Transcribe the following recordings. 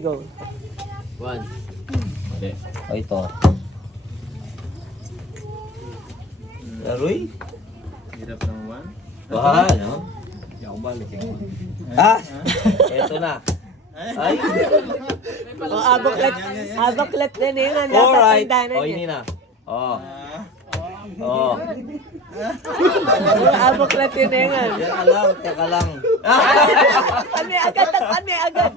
Go. 1. Okay. O ito. Laroy? Hirap ng 1. Wah, no? Hindi ako balik eh. Ah! Ito na. Ay! Abaklat na niya. Dapat Alright. tandaan O, niya. ini na. O. O. Abaklat yun na yan. Teka lang, teka lang. Kami agad.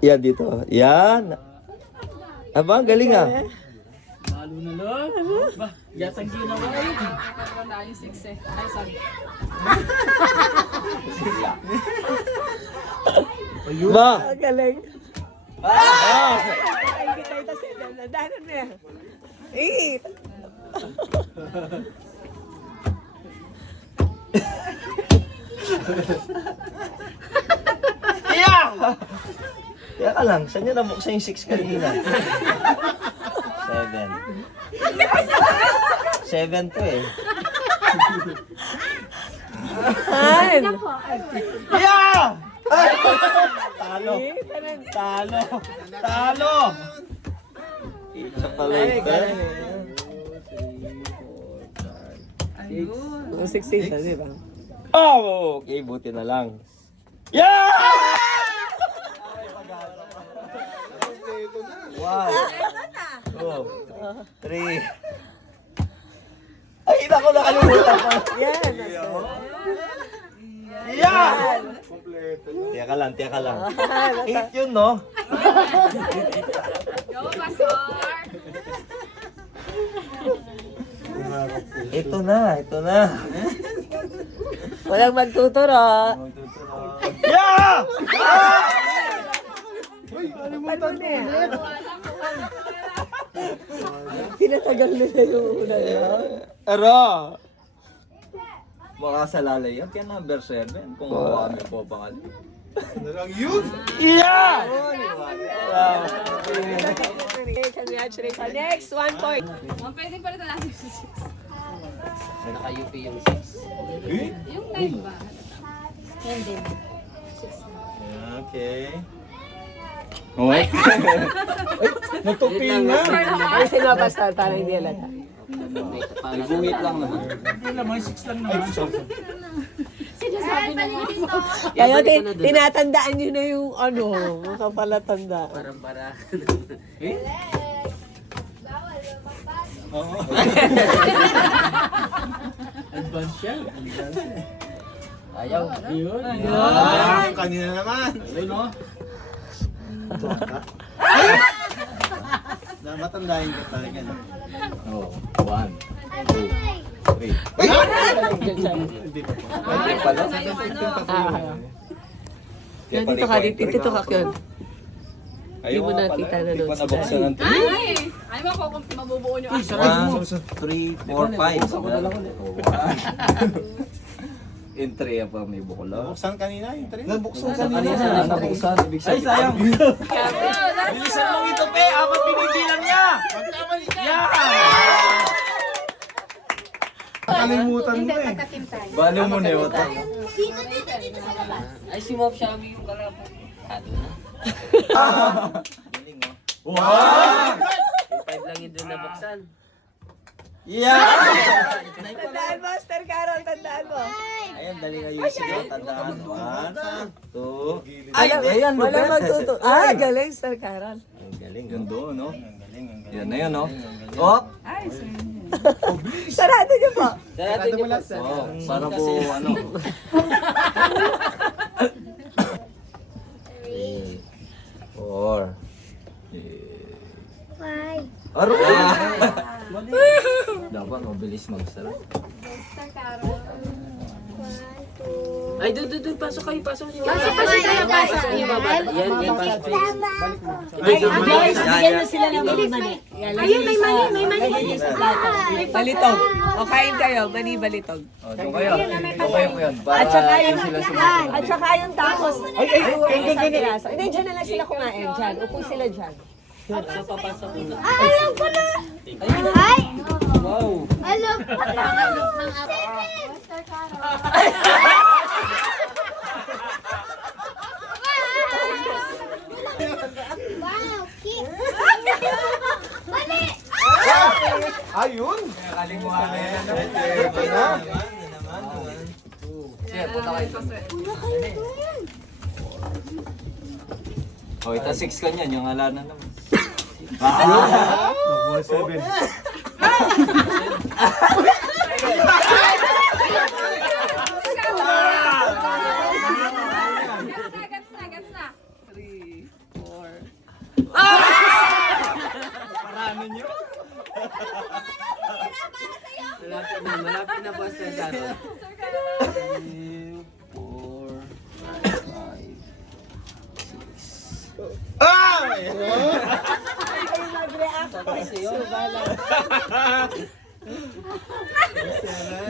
Yan dito. Yan. Aba, galing ah. Lalo na lang. Ba, yatang ginawa. Yung 6 eh. Ay, sorry. Ma! Galing. Ah! Ay, kita ito sila. Dahanan mo yan. Eh. Yeah! Teka lang, saan nyo nabuksan yung 6 kanina? 7. 7 to eh. Han. Yeah! Talo. Talo. Talo. Isa pala ito. 16 na, di ba? Oh, okay, buti na lang. Yeah! Wow. 2, 3. Ay, naku, nakalimutan ko. Yan. Yeah! Teka lang, teka lang. 8 yun, no? Go, Pastor! Ito na, ito na. Walang magtuturo. Yeah! Ano na yan? Pinatagal nila yung una niya. Pero, baka sa lalay yan, kaya number 7, kung kami po pangalan. Yeah! Wow. Congratulations. Next, 1 point. Pwede pa rin natin sa 6. Naka-UP yung 6. Yung 9 ba? Hindi. Okay. Okay. Natupi na. Ay, sino basta parang hindi alata. Gungit lang naman. Hindi naman, 6 lang naman. Sinasabi na nga. Kaya tinatandaan nyo na yung ano, makapalatanda. Parang-para. Advance siya. Ayaw. Yun. Kanina naman. Ayun o. Matandahin ka talaga. Oh, 1, 2, 3. Pwede pala. Yan, dito ka, dito ka, Kyon. Hindi mo nakita na Hindi doon pa sa nabuksan ng Ay! Ay, mabubuo nyo. 1, 2, 3, 4, 5. Entreya pa may bukolo. Buksan kanina yung tray. Nabuksan kanina. Nabuksan. Ay, sayang. Bilisan mo ito, pe. Ako pinigilan niya. Magkamali ka! Yeah! Nakalimutan mo eh. Balo mo na yun. Dito sa labas. Ay, si Mop Shabby yung kalapot. Hado na. Galing, oh. Wow! Yung 5 lang yun doon nabuksan. Yeah! Tandaan mo, Star Carol, tandaan mo. Ayan, dali ngayon siya. Tandaan. 1, 2. Ay, ayan, wala magtuturo. Ah, galing, Star Carol. Ang galing. Yun doon, no? Yan na yun, no? Oh! Sarado niyo po. Sarado niyo po. Oh, para po, ano? 3, 4. 5. Aro! Dapat mabilis magsara. Ay, doon, pasok kayo, pasok niyo. Pasok kayo, pasok. Yung baba. Yan, pasok kayo. Guys, bigyan na sila ng mani. Ayun, may mani. Balitog. O kain kayo, mani balitog. Oh, doon kayo. Doon kayo ko yan. At saka Para yung, sila sumunod. at saka yung tacos. Hindi, dyan na lang sila kumain. Dyan, upo sila dyan. So, papasok muna. Alam ko na. Ay! Wow. Alam ko na. Sige, punta kayo. Oh, ita 6 ka niyan, yung alanan naman. Nakuha 7. Gets na. Parano nyo? Malapit na po sa daro. 3, 4, 5, 6. Ay!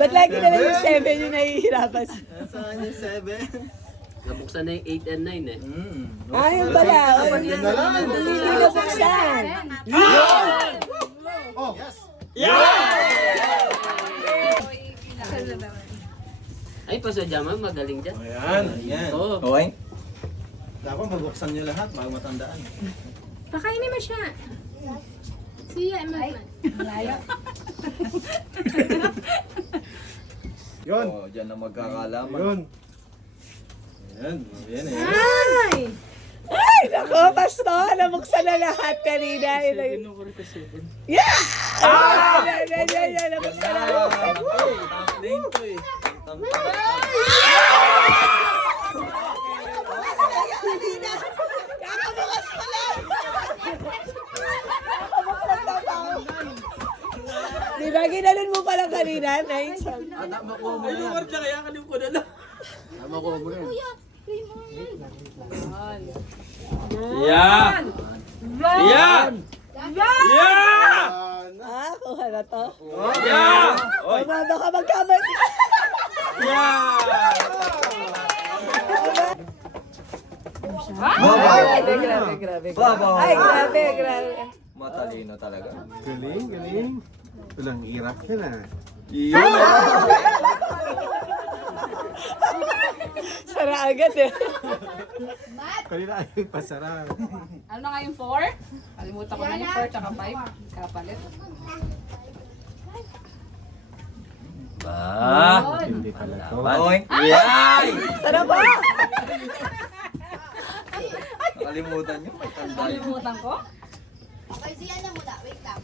Ba't lagi na lang yung 7 yung nahihirapan? Nasaan yung 7? Nabuksan na yung 8 and 9 eh. Ayun pala. Yan na lang. Hindi nabuksan. Oh, yes. Ay, pasadya man, magaling dyan. Ayan. Ayan. Oo. Okay. Dapat mabuksan nyo lahat bago matandaan. Pakainin mo siya. Siya, Emma. Yun. Oh, dyan na magkakalaman. Yun. Ayan. Ayan eh. Ay! Ay, nako, Pastor. Nabuksan na lahat kanina. Sino ko rin kasi? Yeah! Yan. Nabuksan na lahat. Lane to eh. Di ba, ginalun mo pala kanina, nice. Ay, yung word na kaya kalim ko na lang. Tama ko mo rin. Yan! Yan! Yan! Ah, kuha na to. Yan! Oy, baka magkamali. Yan! Grabe. Babaw. Ay, grabe. Matalino talaga. Galing. Walang hirap yan ah. Yun! Sara agad eh. Kanina ay pasara. Ano na nga yung 4? Kalimutan ko na yung 4 tsaka 5. Kapalit. Hindi pala to. Oy! Yay! Sarap ba? Nakalimutan nyo, may tanda yun. Kalimutan ko? Okay, siya na muna. Wait lang.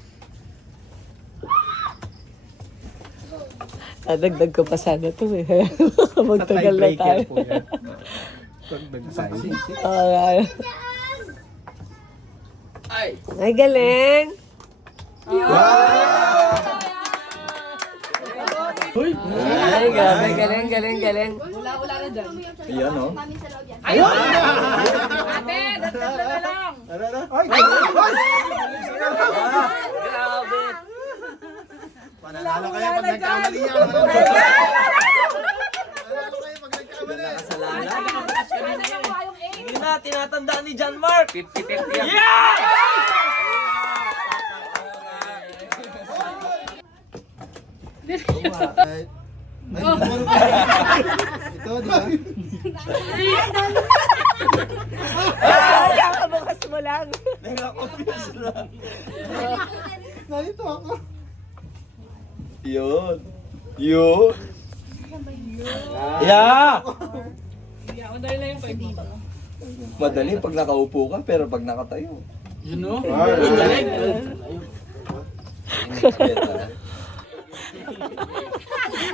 Dagdag ko pa sana to eh. Magtagal na tayo. po yan. Pag nag-sign. Ay, galing. Uy! Ay, grabe. Galing. Wala na dyan. Yan oh. Mami sa loob yan. Ate, dagdag na lang. Ay! Grabe! Panalalo kayo pag nagkamali yan. Panalalo kayo pag nagkamali. Nakasalanan. Ano yung yung 8? Hindi na, tinatandaan ni John Mark. 50-50 yan. Ay, ito, di ba? Kakabukas mo lang. Nakakonfuse lang. Narito ako. Yun. Yeah! Madali pag nakaupo ka, pero pag nakatayo. Yun o. Ay, Uy, galing!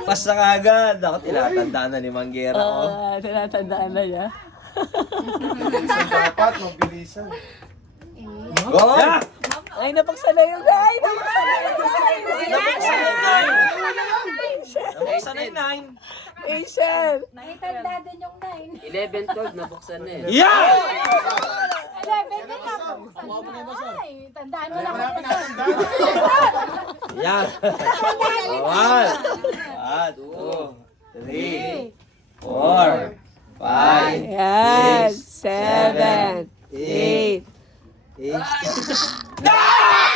Basta ka agad. Ako tinatandaan na ni Manggera ko. Tinatandaan na niya. Mabilisan dapat, mabilisan. Oh! Ay, napaksan na yung guy. Napaksan na yung Nabuksan na yung 9. Asian. Nakitanda din yung 9. 11-12, nabuksan na eh. Yan! 11 din ako. Ay, tandaan mo lang. Yan. 1, 2, 3, 4, 5, Yan. 7, 8. 8. Ay!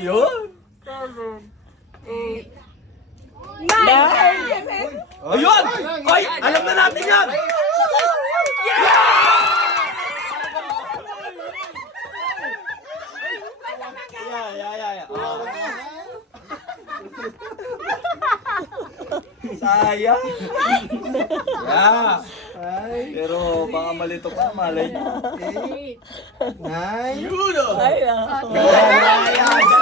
Yun. 9. Ayun! Ay, alam na natin yan! Yeah. Sayang. Yeah. Pero baka malito pa, malay. 9. Yun! Ay, Yeah.